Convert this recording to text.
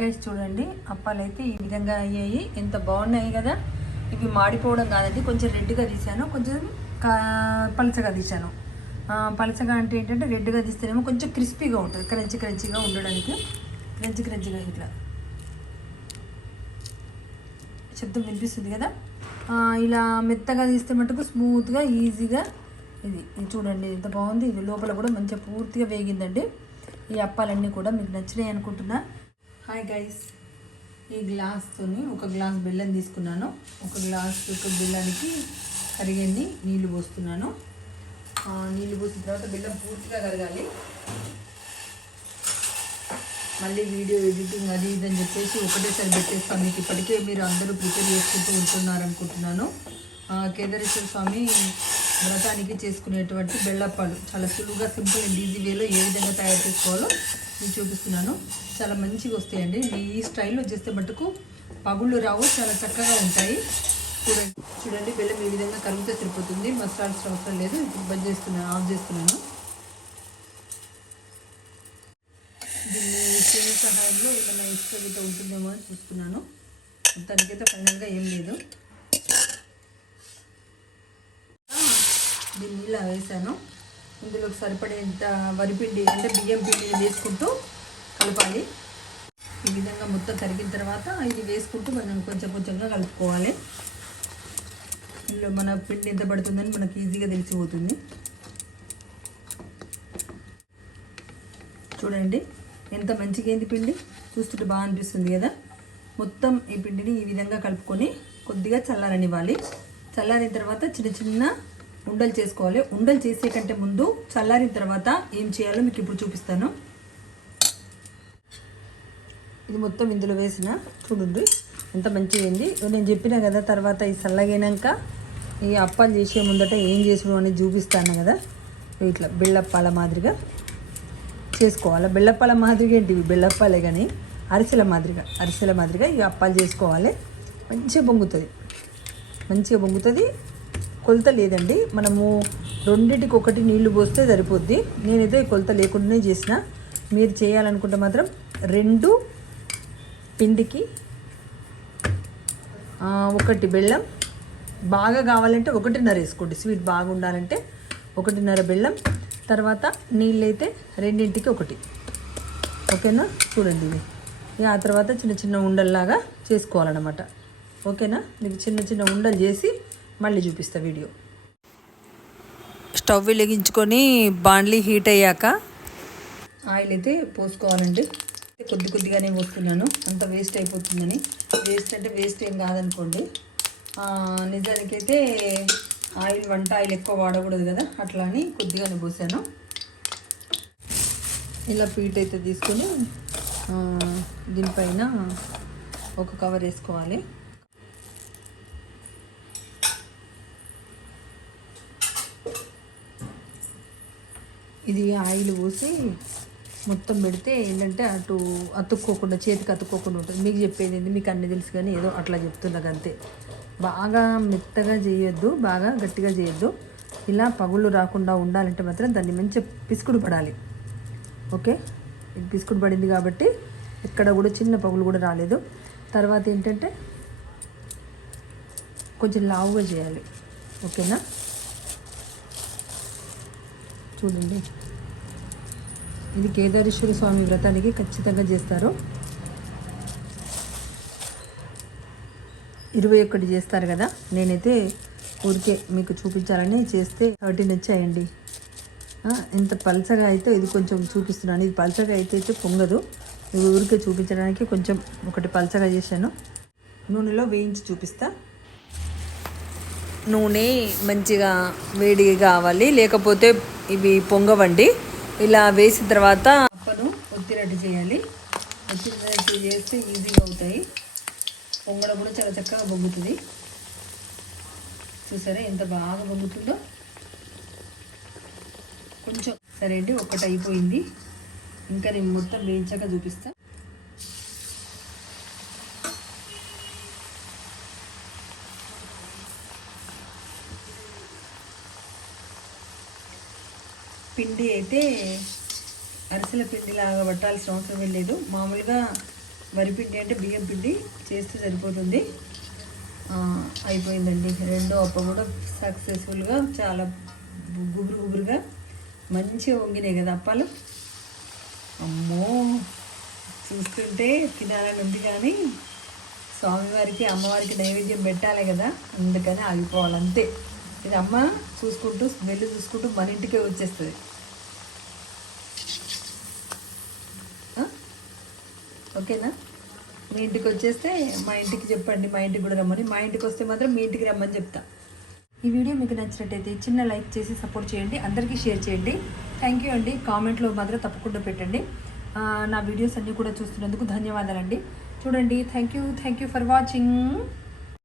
Guys చూడండి అప్పాలు అయితే ఈ విధంగా అయ్యాయి. ఎంత బాగున్నాయి కదా. ఇవి మాడిపోవడం కాదండి కొంచెం రెడ్గా తీసాను కొంచెం కా- పలచగా తీసాను పలచగా అంటే ఏంటంటే రెడ్గా తీస్తేనేమో కొంచెం క్రిస్పీగా ఉంటుంది క్రంచి క్రంచిగా ఉండడానికి. క్రంచి క్రంచిగా ఇట్లా. శబ్దం వినిపిస్తుంది కదా. ఇలా మెత్తగా తీస్తే మటుకు స్మూత్గా ఈజీగా ఇది. ఇది చూడండి ఎంత బాగుంది. ఇది లోపల కూడా మంచిగా పూర్తిగా వేగిందండి. ఈ అప్పాలన్నీ కూడా మీకు నచ్చినాయి అనుకుంటున్నా. హాయ్ గైస్ ఈ గ్లాస్తోని ఒక గ్లాస్ బెల్లం తీసుకున్నాను. ఒక గ్లాస్ ఒక బెల్లానికి కరిగింది నీళ్ళు పోస్తున్నాను. నీళ్ళు నీళ్ళు పోసిన తర్వాత బెల్లం పూర్తిగా కరగాలి. మళ్ళీ వీడియో ఎడిటింగ్ అది ఇది అని చెప్పేసి ఒకటేసారి పెట్టేస్తాను. మీకు ఇప్పటికే మీరు అందరూ ప్రిపేర్ చేసుకుంటూ ఉంటున్నారు అనుకుంటున్నాను కేదారేశ్వర స్వామి వ్రతానికి చేసుకునేటువంటి బెల్లప్పాలు. చాలా సులువుగా సింపుల్ అండ్ ఈజీ వేలో ఏ విధంగా తయారు చేసుకోవాలో నేను చూపిస్తున్నాను. చాలా మంచిగా వస్తాయండి. ఈ స్టైల్లో చేస్తే మటుకు పగుళ్ళు రావు చాలా చక్కగా ఉంటాయి. చూడండి చూడండి బెల్లం ఈ విధంగా కరిగితే సరిపోతుంది. మసాల్స్ అవసరం లేదు. ఇప్పుడు బంద్ చేస్తున్నాను ఆఫ్ చేస్తున్నాను. దీన్ని చేయ సహాయంలో ఏమైనా ఎక్స్ట్రా ఉంటుందేమో అని చూస్తున్నాను. మొత్తానికైతే ఫైనల్గా ఏం లేదు ఆ, దీన్ని ఇలా వేసాను ఇందులోకి సరిపడేంత వరిపిండి అంటే బియ్యం పిండిని వేసుకుంటూ కలపాలి. ఈ విధంగా మొత్తం కరిగిన తర్వాత ఇది వేసుకుంటూ మనం కొంచెం కొంచెంగా కలుపుకోవాలి. ఇందులో మన పిండి ఎంత పడుతుందని మనకి ఈజీగా తెలిసిపోతుంది. చూడండి ఎంత మంచిగా ఏంది పిండి. చూస్తుంటే బాగా అనిపిస్తుంది కదా? మొత్తం ఈ పిండిని ఈ విధంగా కలుపుకొని కొద్దిగా చల్లారనివ్వాలి. చల్లారిన తర్వాత చిన్న చిన్న ఉండలు చేసుకోవాలి. ఉండలు చేసే కంటే ముందు చల్లారిన తర్వాత ఏం చేయాలో మీకు ఇప్పుడు చూపిస్తాను. ఇది మొత్తం ఇందులో వేసిన చూడండి ఎంత మంచిగా అయింది నేను చెప్పిన కదా తర్వాత ఈ చల్లగైనాక ఈ అప్పాలు చేసే ముందట ఏం చేసుడు అనేది చూపిస్తాను కదా. ఇట్లా బెల్లప్పాల మాదిరిగా చేసుకోవాలి? బెల్లప్పాల మాదిరిగా ఏంటివి? బెల్లప్పాలే కానీ అరిసెల మాదిరిగా అరిసెల మాదిరిగా ఈ అప్పాలు చేసుకోవాలి. మంచిగా పొంగుతుంది. మంచిగా పొంగుతుంది. కొలత లేదండి. మనము రెండింటికి ఒకటి నీళ్ళు పోస్తే సరిపోద్ది. నేనైతే కొలత లేకుండానే చేసిన. మీరు చేయాలనుకుంటే మాత్రం రెండు పిండికి ఒకటి బెల్లం బాగా కావాలంటే ఒకటిన్నర వేసుకోండి. స్వీట్ బాగా ఉండాలంటే ఒకటిన్నర బెల్లం తర్వాత నీళ్ళైతే రెండింటికి ఒకటి. ఓకేనా? చూడండి ఇది. ఇక ఆ తర్వాత చిన్న చిన్న ఉండల్లాగా చేసుకోవాలన్నమాట. ఓకేనా? మీకు చిన్న చిన్న ఉండలు చేసి మళ్ళీ చూపిస్తా వీడియో. స్టవ్ వెలిగించుకొని బాండ్లీ హీట్ అయ్యాక ఆయిల్ అయితే పోసుకోవాలండి. కొద్ది కొద్దిగానే పోస్తున్నాను. అంత వేస్ట్ అయిపోతుందని. వేస్ట్ అంటే వేస్ట్ ఏం కాదనుకోండి. నిజానికైతే ఆయిల్ వంట ఆయిల్ ఎక్కువ వాడకూడదు కదా. అట్లా అని కొద్దిగానే పోసాను. ఇలా పీట్ అయితే తీసుకొని దీనిపైన ఒక కవర్ వేసుకోవాలి. ఇది ఆయిల్ పోసి మొత్తం పెడితే ఏంటంటే అటు అతుక్కోకుండా చేతికి అతుక్కోకుండా ఉంటుంది. మీకు చెప్పేది ఏంటి మీకు అన్ని తెలుసు కానీ ఏదో అట్లా చెప్తున్నాక అంతే బాగా మెత్తగా చేయొద్దు బాగా గట్టిగా చేయొద్దు. ఇలా పగుళ్ళు రాకుండా ఉండాలంటే మాత్రం దాన్ని మంచిగా పిసుకుడు పడాలి. ఓకే? ఇది పిసుకుడు పడింది కాబట్టి ఎక్కడ కూడా చిన్న పగులు కూడా రాలేదు. తర్వాత ఏంటంటే కొంచెం లావుగా చేయాలి. ఓకేనా? చూడండి. ఇది కేదారేశ్వర స్వామి వ్రతానికి ఖచ్చితంగా చేస్తారు. ఇరవై ఒకటి చేస్తారు కదా. నేనైతే ఊరికే మీకు చూపించాలని చేస్తే థర్టీన్ వచ్చాయండి. ఇంత పలచగా అయితే ఇది కొంచెం చూపిస్తున్నాను. ఇది పలచగా అయితే అయితే పొంగదు. ఇది ఊరికే చూపించడానికి కొంచెం ఒకటి పలచగా చేశాను. నూనెలో వేయించి చూపిస్తా. నూనె మంచిగా వేడి కావాలి లేకపోతే ఇవి పొంగవండి. ఇలా వేసిన తర్వాత అప్పను ఒత్తినట్టు చేయాలి. ఒత్తిరట్టు చేస్తే ఈజీగా అవుతాయి. పొంగడం కూడా చాలా చక్కగా పొంగుతుంది. చూసారా ఎంత బాగా పొంగుతుందో? కొంచెం సరే అండి ఒకటి అయిపోయింది. ఇంకా నేను మొత్తం వేయించాక చూపిస్తాను పిండి అయితే అరిసెల పిండిలాగా పట్టాల్సిన అవసరం లేదు. మామూలుగా వరిపిండి అంటే బియ్యం పిండి చేస్తే సరిపోతుంది. అయిపోయిందండి. రెండో అప్ప కూడా సక్సెస్ఫుల్గా చాలా గుబురు గుబురుగా మంచిగా వంగినాయి కదా అప్పాలు. అమ్మో! చూస్తుంటే తినాలని ఉంది కానీ స్వామివారికి అమ్మవారికి నైవేద్యం పెట్టాలి కదా అందుకని ఆగిపోవాలంతే. ఇది అమ్మ చూసుకుంటూ వెళ్ళి చూసుకుంటూ మన ఇంటికే వచ్చేస్తుంది. ఓకేనా? మీ ఇంటికి వచ్చేస్తే మా ఇంటికి చెప్పండి మా ఇంటికి కూడా రమ్మని. మా ఇంటికి వస్తే మాత్రం మీ ఇంటికి రమ్మని చెప్తా. ఈ వీడియో మీకు నచ్చినట్టయితే చిన్న లైక్ చేసి సపోర్ట్ చేయండి అందరికీ షేర్ చేయండి. థ్యాంక్ యూ అండి. కామెంట్లో మాత్రం తప్పకుండా పెట్టండి. నా వీడియోస్ అన్నీ కూడా చూస్తున్నందుకు ధన్యవాదాలండి. చూడండి thank you thank you for watching